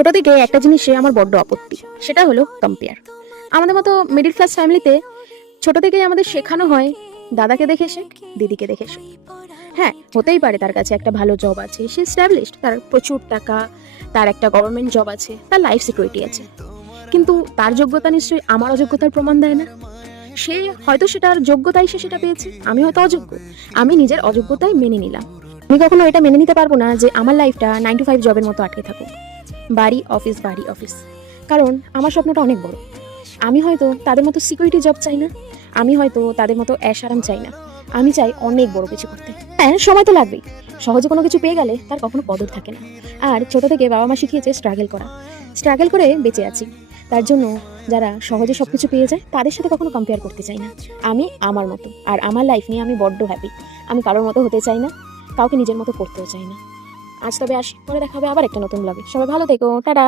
ছোট থেকে একটা জিনিসে আমার বড্ড আপত্তি, সেটা হলো কম্পেয়ার। আমাদের মতো মিডল ক্লাস ফ্যামিলিতে ছোট থেকেই আমাদের শেখানো হয় দাদাকে দেখে শেখ, দিদিকে দেখে শেখ। হ্যাঁ, হতেই পারে তার কাছে একটা ভালো জব আছে, সে স্ট্যাবলিশড, তার প্রচুর টাকা, তার একটা গভর্নমেন্ট জব আছে, তার লাইফ সিকিউরিটি আছে, কিন্তু তার যোগ্যতা নিশ্চয়ই আমার অযোগ্যতার প্রমাণ দেয় না। সে হয়তো সেটার যোগ্যতাই সে সেটা পেয়েছে, আমি হয়তো অযোগ্য, আমি নিজের অযোগ্যতাই মেনে নিলাম। আমি কখনো এটা মেনে নিতে পারবো না যে আমার লাইফটা 9 to 5 জবের মতো আটকে থাকুক, বাড়ি অফিস বাড়ি অফিস। কারণ আমার স্বপ্নটা অনেক বড়। আমি হয়তো তাদের মতো সিকিউরিটি জব চাই না, আমি হয়তো তাদের মতো অ্যাশ আরাম চাই না, আমি চাই অনেক বড় কিছু করতে। হ্যাঁ, সময় তো লাগবেই, সহজে কোনো কিছু পেয়ে গেলে তার কখনো কদর থাকে না। আর ছোট থেকে বাবা মা শিখিয়েছে স্ট্রাগল করে বেঁচে আছি। তার জন্য যারা সহজে সবকিছু পেয়ে যায় তাদের সাথে কখনো কম্পেয়ার করতে চাই না। আমি আমার মতো, আর আমার লাইফ নিয়ে আমি বড্ড হ্যাপি। আমি কারোর মতো হতে চাই না, কাউকে নিজের মতো করতেও চাই না। আজ তবে আসি, পরে দেখা হবে আবার একটা নতুন ব্লগে। সবাই ভালো থেকো, টাটা।